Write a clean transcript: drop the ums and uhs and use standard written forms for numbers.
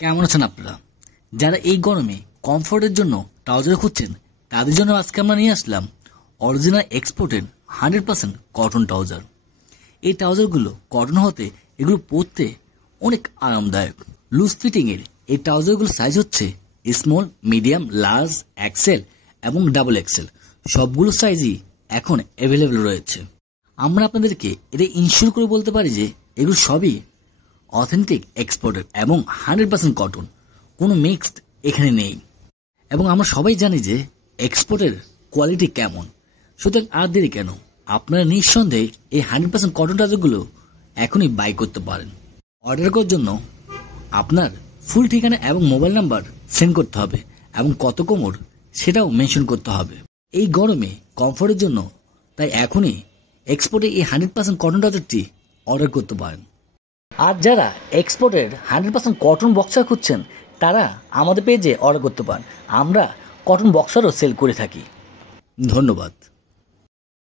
কেমন আছেন আপনারা? যারা এই গরমে কমফোর্টের জন্য ট্রাউজার খুঁজছেন তাদের জন্য আজকে আমরা নিয়ে আসলাম অরিজিনাল এক্সপোর্টেড 100% কটন ট্রাউজার। এই ট্রাউজারগুলো কটন হতে এগুলো পরতে অনেক আরামদায়ক। লুজ ফিটিংয়ের এই ট্রাউজারগুলোর সাইজ হচ্ছে স্মল, মিডিয়াম, লার্জ, এক্সেল এবং ডাবল এক্সেল। সবগুলো সাইজই এখন অ্যাভেলেবেল রয়েছে। আমরা আপনাদেরকে এটা ইনশিওর করে বলতে পারি যে এগুলো সবই অথেন্টিক এক্সপোর্টেড এবং 100% কটন, কোনো মিক্সড এখানে নেই। এবং আমরা সবাই জানি যে এক্সপোর্টের কোয়ালিটি কেমন। সুতরাং আর দেরি কেন, আপনারা নিঃসন্দেহে এই 100% কটন ট্রাউজারগুলো এখনই বাই করতে পারেন। অর্ডার করার জন্য আপনার ফুল ঠিকানা এবং মোবাইল নাম্বার সেন্ড করতে হবে এবং কত কোমর সেটাও মেনশন করতে হবে। এই গরমে কমফোর্টের জন্য তাই এখনই এক্সপোর্টে এই 100% কটন ট্রাউজারটি অর্ডার করতে পারেন। আর যারা এক্সপোর্টের 100% কটন বক্সার খুঁজছেন তারা আমাদের পেজে অর্ডার করতে পারেন। আমরা কটন বক্সারও সেল করে থাকি। ধন্যবাদ।